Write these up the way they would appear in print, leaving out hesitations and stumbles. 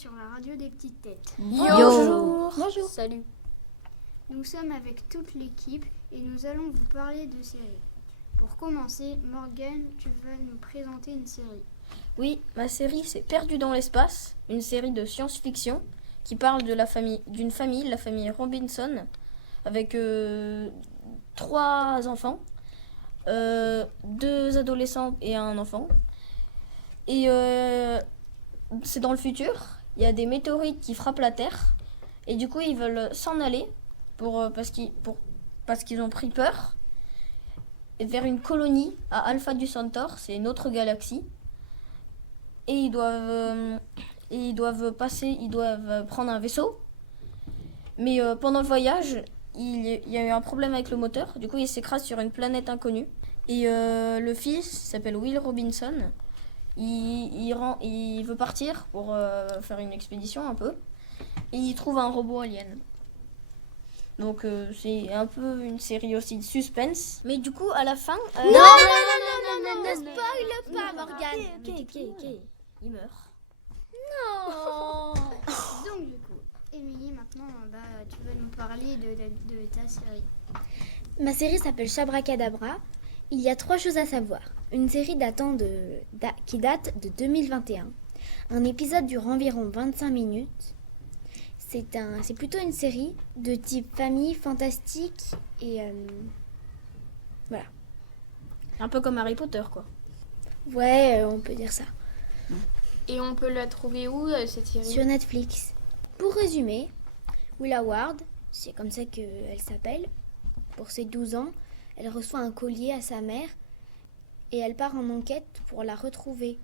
sur la radio des petites têtes. Bonjour. Bonjour. Salut. Nous sommes avec toute l'équipe et nous allons vous parler de séries. Pour commencer, Morgane, tu vas nous présenter une série. Oui, ma série c'est Perdu dans l'espace, une série de science-fiction qui parle de d'une famille, la famille Robinson, avec 3 enfants, 2 adolescents et un enfant. Et c'est dans le futur, il y a des météorites qui frappent la Terre et du coup ils veulent s'en aller parce qu'ils ont pris peur vers une colonie à Alpha du Centaure, c'est une autre galaxie. Et ils doivent prendre un vaisseau. Mais pendant le voyage, il y a eu un problème avec le moteur. Du coup, il s'écrase sur une planète inconnue. Et le fils s'appelle Will Robinson. Il veut partir pour faire une expédition un peu. Et il trouve un robot alien. Donc c'est un peu une série aussi de suspense. Mais du coup, à la fin... Ne spoil pas, Morgane. Ok. Il meurt. Non. Donc du coup, Émilie, maintenant, tu vas nous parler de ta série. Ma série s'appelle Chabracadabra. Il y a 3 choses à savoir. Une série qui date de 2021. Un épisode dure environ 25 minutes. C'est plutôt une série de type famille, fantastique et... voilà. Un peu comme Harry Potter, quoi. Ouais, on peut dire ça. Et on peut la trouver où, cette série ? Sur Netflix. Pour résumer, Willa Ward, c'est comme ça qu'elle s'appelle, pour ses 12 ans, elle reçoit un collier à sa mère et elle part en enquête pour la retrouver.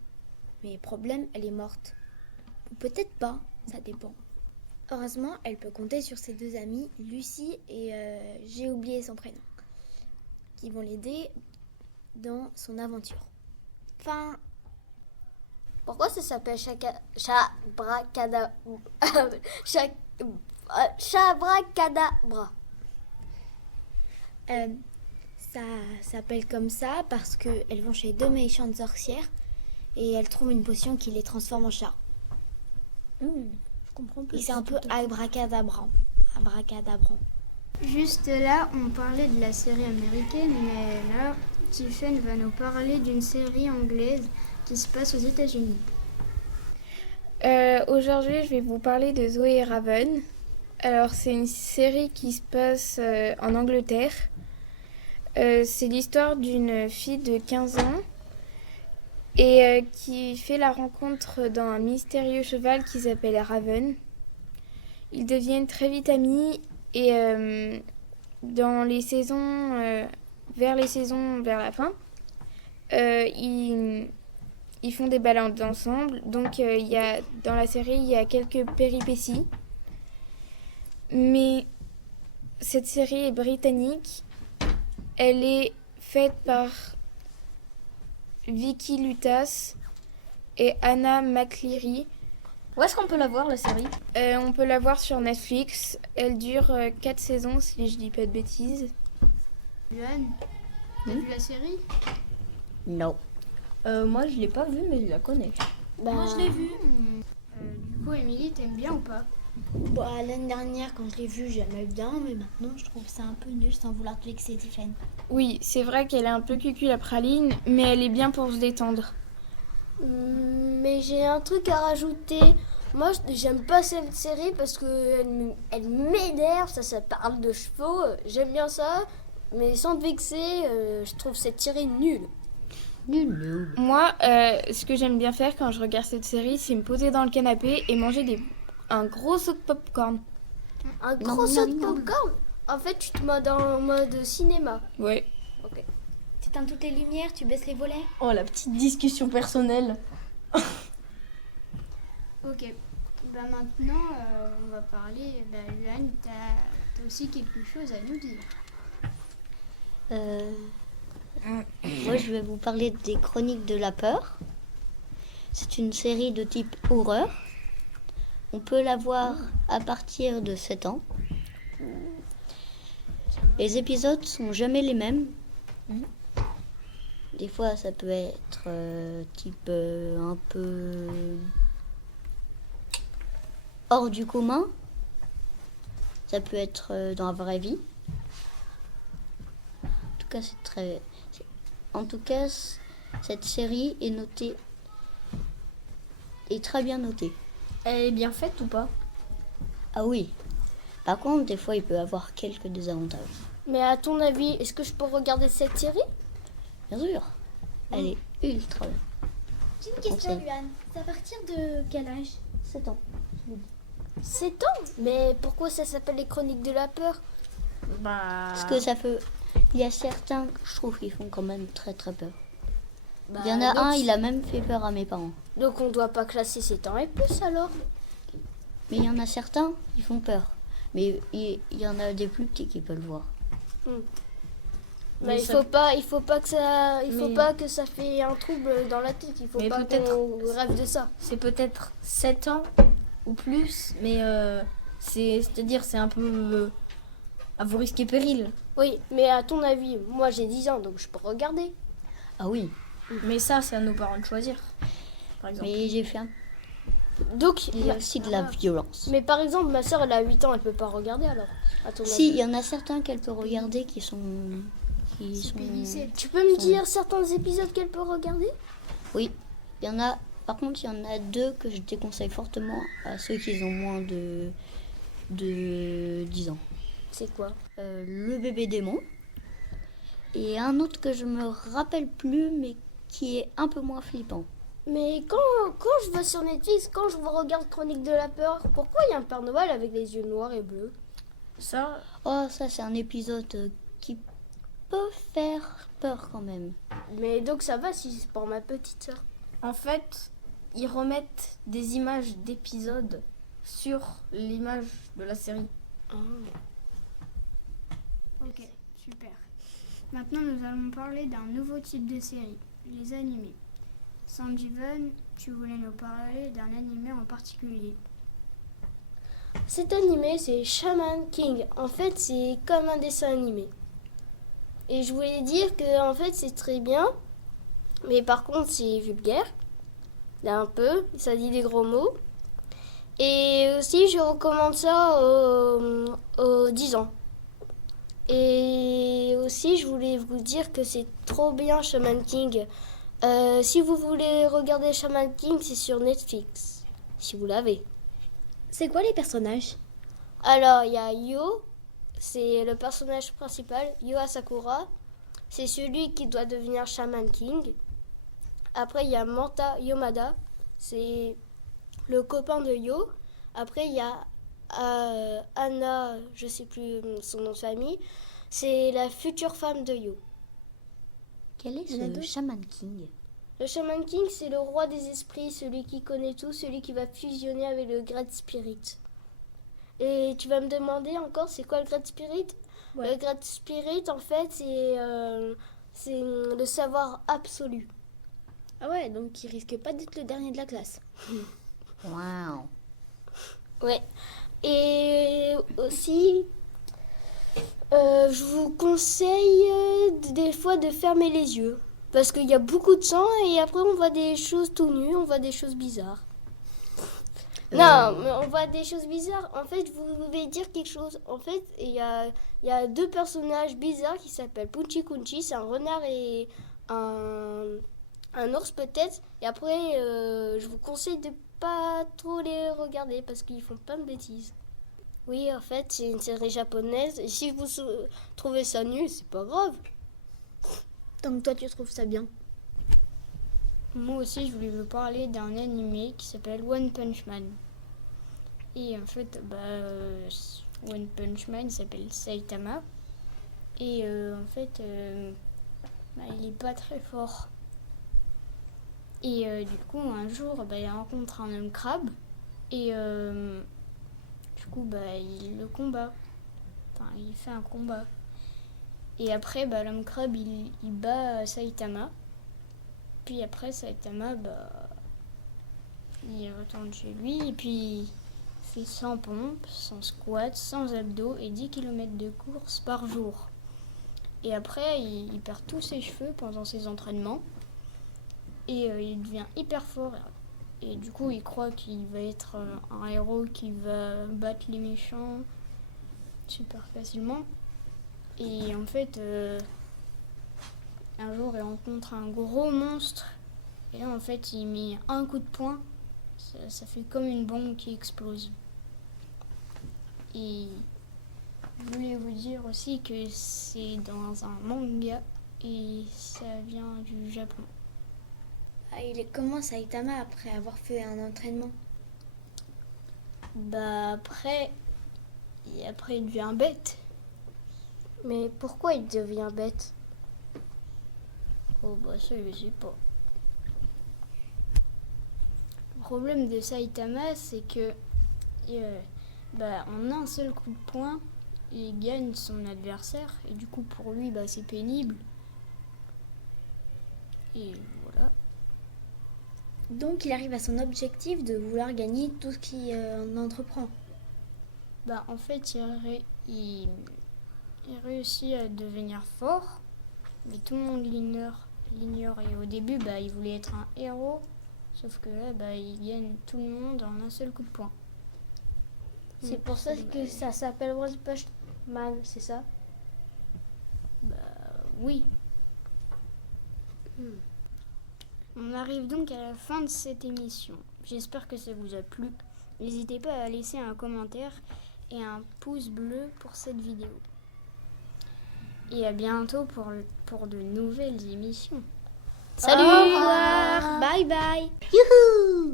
Mais problème, elle est morte. Ou peut-être pas, ça dépend. Heureusement, elle peut compter sur ses 2 amies, Lucie et j'ai oublié son prénom, qui vont l'aider dans son aventure. Fin. Pourquoi ça s'appelle Chabracadabra? Ça s'appelle comme ça parce qu'elles vont chez 2 méchantes sorcières et elles trouvent une potion qui les transforme en chat. Je comprends plus. Et c'est un peu abracadabran. Juste là, on parlait de la série américaine, mais là, Tiffen va nous parler d'une série anglaise qui se passe aux États-Unis. Aujourd'hui, je vais vous parler de Zoé et Raven. Alors, c'est une série qui se passe en Angleterre. C'est l'histoire d'une fille de 15 ans et qui fait la rencontre d'un mystérieux cheval qui s'appelle Raven. Ils deviennent très vite amis et dans les saisons, vers la fin, ils font des balades ensemble. Donc dans la série, il y a quelques péripéties. Mais cette série est britannique. Elle est faite par Vicky Lutas et Anna McCleary. Où est-ce qu'on peut la voir, la série? On peut la voir sur Netflix. Elle dure 4 saisons, si je dis pas de bêtises. Luan, t'as vu la série? Non. Moi, je l'ai pas vue, mais je la connais. Moi, je l'ai vue. Du coup, Émilie, t'aimes bien ou pas? L'année dernière, quand je l'ai vue, j'aimais bien, mais maintenant, je trouve ça un peu nul sans vouloir te vexer, Tiffen. Oui, c'est vrai qu'elle est un peu cucu la praline, mais elle est bien pour se détendre. Mais j'ai un truc à rajouter. Moi, j'aime pas cette série parce que elle m'énerve. Ça parle de chevaux. J'aime bien ça, mais sans te vexer, je trouve cette série nulle. Nul. Moi, ce que j'aime bien faire quand je regarde cette série, c'est me poser dans le canapé et manger un gros saut de popcorn. Un gros saut de popcorn. En fait, tu te mets dans mode cinéma. Ouais. Ok. Tu éteins toutes les lumières, tu baisses les volets. Oh, la petite discussion personnelle. Ok. Maintenant, on va parler. Luan, t'as aussi quelque chose à nous dire. Moi, je vais vous parler des Chroniques de la peur. C'est une série de type horreur. On peut la voir à partir de 7 ans. Les épisodes sont jamais les mêmes. Des fois, ça peut être type un peu hors du commun. Ça peut être dans la vraie vie. En tout cas, cette série est très bien notée. Elle est bien faite ou pas? Ah oui. Par contre, des fois, il peut y avoir quelques désavantages. Mais à ton avis, est-ce que je peux regarder cette série? Bien sûr. Elle est ultra bien. J'ai une question, Luan. C'est à partir de quel âge? 7 ans. 7 ans? Mais pourquoi ça s'appelle les Chroniques de la peur? Parce que il y a certains, je trouve, qui font quand même très très peur. Il y en a donc, un, il a même fait peur à mes parents. Donc on doit pas classer 7 ans et plus alors? Mais il y en a certains, ils font peur. Mais il y en a des plus petits qui peuvent le voir. Mais il faut pas que ça fait un trouble dans la tête. Il faut Mais pas peut-être- qu'on rêve de ça. C'est peut-être 7 ans ou plus, mais c'est-à-dire c'est un peu à vos risques et périls. Oui, mais à ton avis, moi j'ai 10 ans donc je peux regarder. Ah oui, Mais ça, c'est à nos parents de choisir, par exemple. mais j'ai fait Donc, il y a aussi de la violence. mais par exemple, ma soeur elle a 8 ans, elle peut pas regarder alors. À ton Si, il avis. y en a certains qu'elle peut regarder qui sont... pénissé. Tu peux me dire certains épisodes qu'elle peut regarder? Oui, il y en a... Par contre, il y en a 2 que je déconseille fortement à ceux qui ont moins de 10 ans. C'est quoi? Le bébé démon. Et un autre que je me rappelle plus, mais qui est un peu moins flippant. Mais quand je vais sur Netflix, quand je regarde Chronique de la peur, pourquoi il y a un Père Noël avec les yeux noirs et bleus? Ça, Oh, ça c'est un épisode qui peut faire peur quand même. Mais donc ça va si c'est pour ma petite soeur. en fait, ils remettent des images d'épisodes sur l'image de la série. Ok, super. Maintenant, nous allons parler d'un nouveau type de série, les animés. Sanjeevan, tu voulais nous parler d'un animé en particulier. Cet animé, c'est Shaman King. En fait, c'est comme un dessin animé. Et je voulais dire que en fait, c'est très bien. Mais par contre, c'est vulgaire. Là, un peu. Ça dit des gros mots. Et aussi, je recommande ça aux 10 ans. Et aussi, je voulais vous dire que c'est trop bien, Shaman King. Si vous voulez regarder Shaman King, c'est sur Netflix. Si vous l'avez. C'est quoi les personnages? Alors, il y a Yo, c'est le personnage principal, Yo Asakura. C'est celui qui doit devenir Shaman King. Après, il y a Manta Yomada, c'est le copain de Yo. Après, il y a Anna, je sais plus son nom de famille, c'est la future femme de Yo. Quel est Il y en a ce deux. Shaman King? Le Shaman King, c'est le roi des esprits, celui qui connaît tout, celui qui va fusionner avec le Great Spirit. Et tu vas me demander encore, c'est quoi le Great Spirit? Ouais. Le Great Spirit, en fait, c'est le savoir absolu. Ah ouais, donc il risque pas d'être le dernier de la classe. Waouh. Ouais. Et aussi, je vous conseille des fois de fermer les yeux. Parce qu'il y a beaucoup de sang et après on voit des choses tout nues, on voit des choses bizarres. Non, mais on voit des choses bizarres. En fait, vous pouvez dire quelque chose. En fait, il y a 2 personnages bizarres qui s'appellent Punchi Kunchi. C'est un renard et un ours peut-être. Et après, je vous conseille de pas trop les regarder parce qu'ils font plein de bêtises. Oui, en fait, c'est une série japonaise. Et si vous trouvez ça nul, c'est pas grave. Donc toi tu trouves ça bien? Moi aussi, je voulais vous parler d'un animé qui s'appelle One Punch Man. Et en fait, One Punch Man s'appelle Saitama. Et en fait, il est pas très fort. Et du coup, un jour, il rencontre un homme crabe. Et du coup, il le combat. Enfin, il fait un combat. Et après, l'homme crabe, il bat Saitama. Puis après, Saitama, il retourne chez lui. Et puis, il fait 100 pompes, 100 squats, 100 abdos et 10 km de course par jour. Et après, il perd tous ses cheveux pendant ses entraînements. Et il devient hyper fort. Et du coup, il croit qu'il va être un héros qui va battre les méchants super facilement. Et en fait, un jour, il rencontre un gros monstre. Et là, en fait, il met un coup de poing. Ça fait comme une bombe qui explose. Et je voulais vous dire aussi que c'est dans un manga et ça vient du Japon. Ah, il est comment Saitama après avoir fait un entraînement? Bah après il devient bête. Mais pourquoi il devient bête? Oh bah ça je sais pas. Le problème de Saitama c'est que en un seul coup de poing il gagne son adversaire et du coup pour lui bah c'est pénible. Et voilà. Donc il arrive à son objectif de vouloir gagner tout ce qu'il entreprend. Bah en fait il réussit à devenir fort, mais tout le monde l'ignore et au début bah il voulait être un héros, sauf que là bah il gagne tout le monde en un seul coup de poing. C'est pour ça que ça s'appelle One Punch Man, c'est ça? Bah oui. On arrive donc à la fin de cette émission. J'espère que ça vous a plu. N'hésitez pas à laisser un commentaire et un pouce bleu pour cette vidéo. Et à bientôt pour de nouvelles émissions. Salut! Au revoir! Bye bye! Youhou!